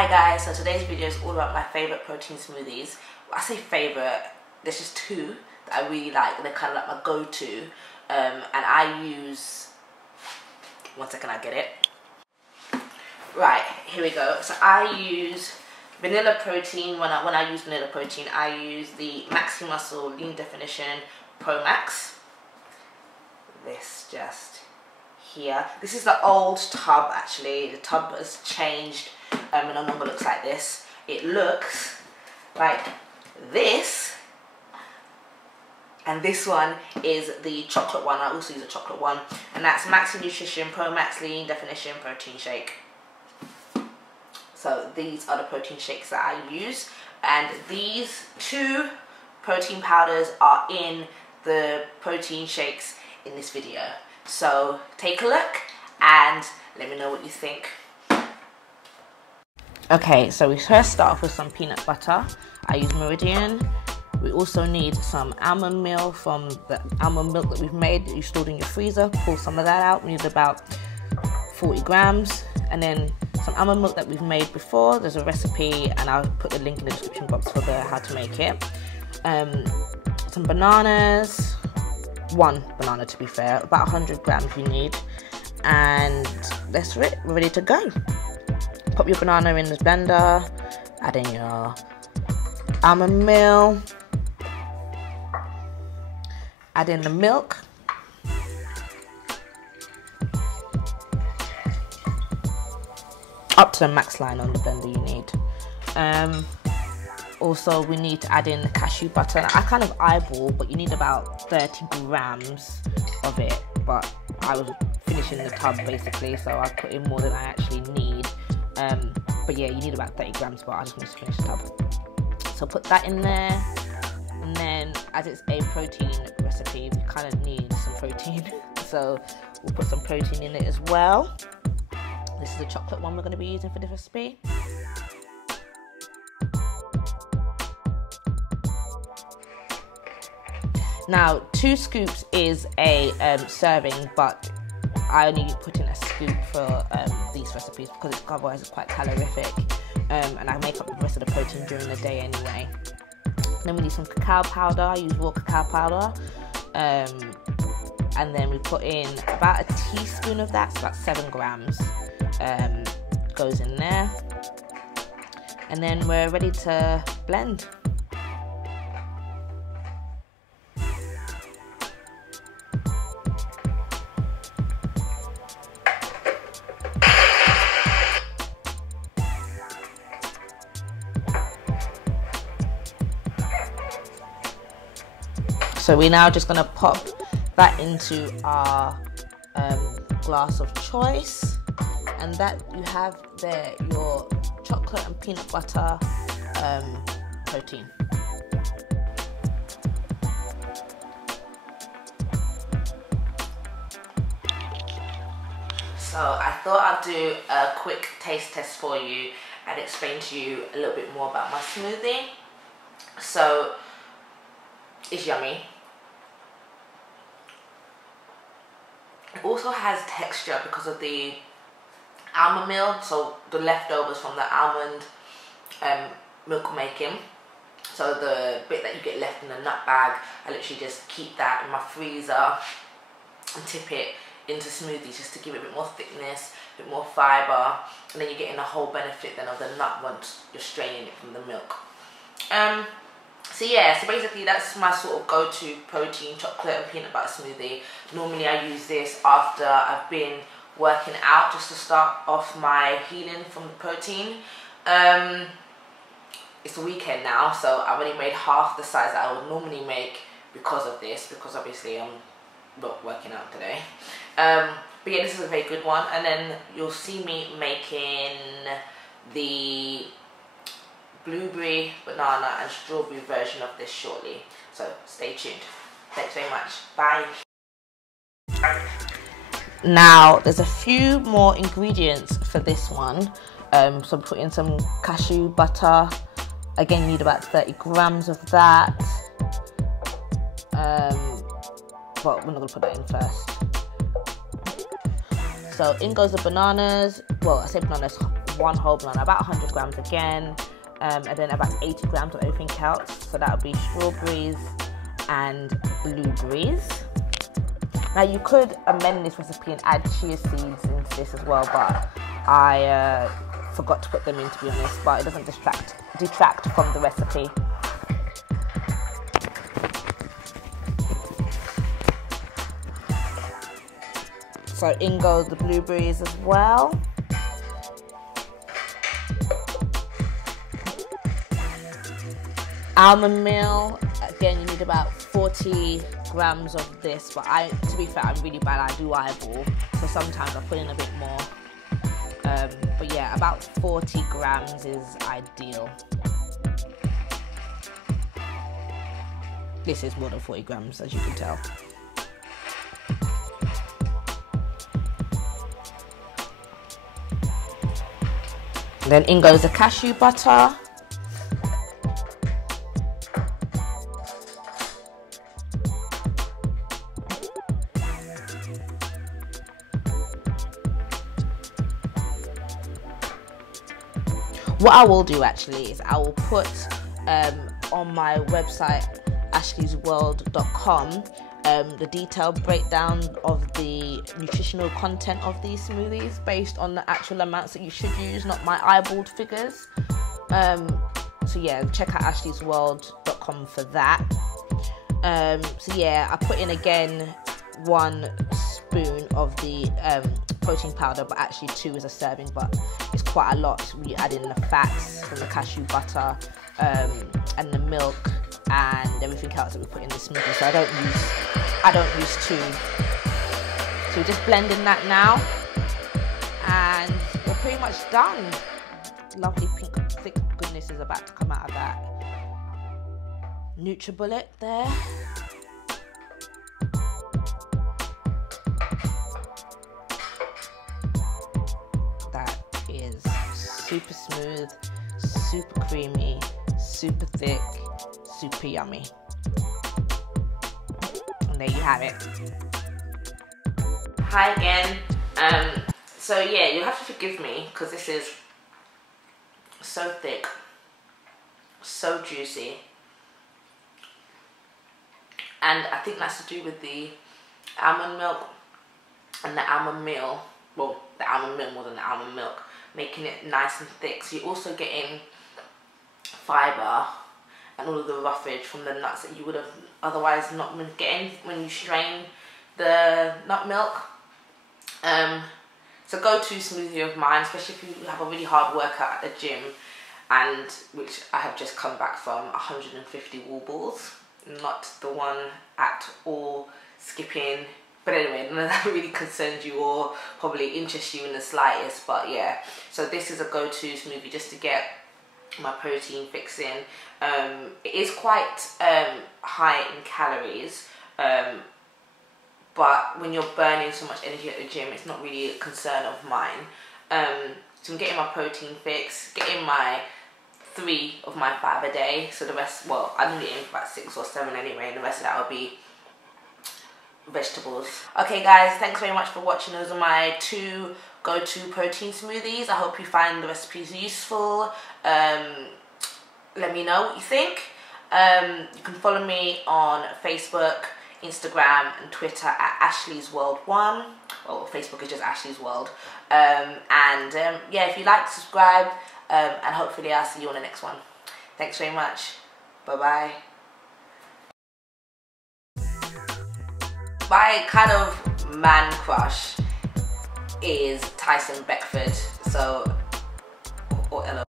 Hi guys, so today's video is all about my favourite protein smoothies. Well, I say favourite, there's just two that I really like. They're kind of like my go-to. And I use, one second, I get it. Right, here we go. So I use vanilla protein. When I use vanilla protein, I use the Maxi Muscle Lean Definition Pro Max. This just here. This is the old tub actually. The tub has changed and it no longer looks like this. It looks like this. And this one is the chocolate one. I also use a chocolate one. And that's Maxi Nutrition Pro Max Lean Definition Protein Shake. So these are the protein shakes that I use. And these two protein powders are in the protein shakes in this video. So take a look and let me know what you think. Okay, so we first start off with some peanut butter. I use Meridian. We also need some almond meal from the almond milk that we've made that you stored in your freezer. Pull some of that out. We need about 40 grams. And then some almond milk that we've made before. There's a recipe and I'll put the link in the description box for how to make it. Some bananas. One banana to be fair. About 100 grams you need. And that's it. We're ready to go. Pop your banana in the blender. Add in your almond meal. Add in the milk. Up to the max line on the blender you need. Also, we need to add in the cashew butter. I kind of eyeball, but you need about 30 grams of it. But I was finishing the tub basically, so I put in more than I actually need. But yeah, you need about 30 grams, but I just want to finish the tub. So put that in there. And then, as it's a protein recipe, we kind of need some protein. So we'll put some protein in it as well. This is the chocolate one we're going to be using for this recipe. Now, 2 scoops is a serving, but I only put in a scoop for these recipes because otherwise it's quite calorific. And I make up the rest of the protein during the day anyway. Then we need some cacao powder. I use raw cacao powder. And then we put in about a teaspoon of that, so about 7 grams goes in there. And then we're ready to blend. So we're now just going to pop that into our glass of choice, and that you have there your chocolate and peanut butter protein. So I thought I'd do a quick taste test for you and explain to you a little bit more about my smoothie. So it's yummy. It also has texture because of the almond milk, so the leftovers from the almond milk making. So the bit that you get left in the nut bag, I literally just keep that in my freezer and tip it into smoothies just to give it a bit more thickness, a bit more fibre, and then you're getting the whole benefit then of the nut once you're straining it from the milk. So yeah, so basically that's my sort of go-to protein chocolate and peanut butter smoothie. Normally I use this after I've been working out just to start off my healing from the protein. It's a weekend now, so I've only made half the size that I would normally make because of this, because obviously I'm not working out today. But yeah, this is a very good one. And then you'll see me making the blueberry, banana and strawberry version of this shortly. So stay tuned. Thanks very much. Bye. Now there's a few more ingredients for this one. So put in some cashew butter. Again, you need about 30 grams of that. But we're not gonna put that in first. So in goes the bananas. Well, I say bananas, one whole banana, about 100 grams again, and then about 80 grams of everything else. So that would be strawberries and blueberries. Now you could amend this recipe and add chia seeds into this as well, but I forgot to put them in, to be honest, but it doesn't detract from the recipe. So in goes the blueberries as well. Almond meal, again you need about 40 grams of this, but to be fair, I'm really bad, I do eyeball, so sometimes I put in a bit more. But yeah, about 40 grams is ideal. This is more than 40 grams, as you can tell. Then in goes the cashew butter. What I will do actually is I will put on my website ashleysworld.com the detailed breakdown of the nutritional content of these smoothies based on the actual amounts that you should use, not my eyeballed figures. So yeah, check out ashleysworld.com for that. So yeah, I put in again 1 spoon of the protein powder, but actually 2 is a serving, but it's quite a lot. We add in the fats from the cashew butter and the milk and everything else that we put in the smoothie. So I don't use 2. So we're just blending that now, and we're pretty much done. Lovely pink thick goodness is about to come out of that NutriBullet there. That is super smooth, super creamy, super thick, super yummy. And there you have it. Hi again. So yeah, you'll have to forgive me because this is so thick, so juicy, and I think that's to do with the almond milk and the almond meal. Well, the almond meal more than the almond milk, making it nice and thick. So you're also getting fibre and all of the roughage from the nuts that you would have otherwise not been getting when you strain the nut milk. It's a go-to smoothie of mine, especially if you have a really hard workout at the gym, and which I have just come back from 150 wall balls, not the one at all skipping. But anyway, none of that really concerns you or probably interests you in the slightest. But yeah, so this is a go-to smoothie just to get my protein fix in. It is quite high in calories, but when you're burning so much energy at the gym, it's not really a concern of mine. So I'm getting my protein fix, getting my 3 of my 5 a day. So the rest, well, I'm only aiming for about 6 or 7 anyway, and the rest of that will be vegetables. Okay guys, thanks very much for watching. Those are my 2 go-to protein smoothies. I hope you find the recipes useful. Let me know what you think. You can follow me on Facebook, Instagram and Twitter at ashleysworld1. Well, Facebook is just Ashley's World. Yeah, if you like, subscribe, and hopefully I'll see you on the next one. Thanks very much. Bye-bye. My kind of man crush is Tyson Beckford, so, or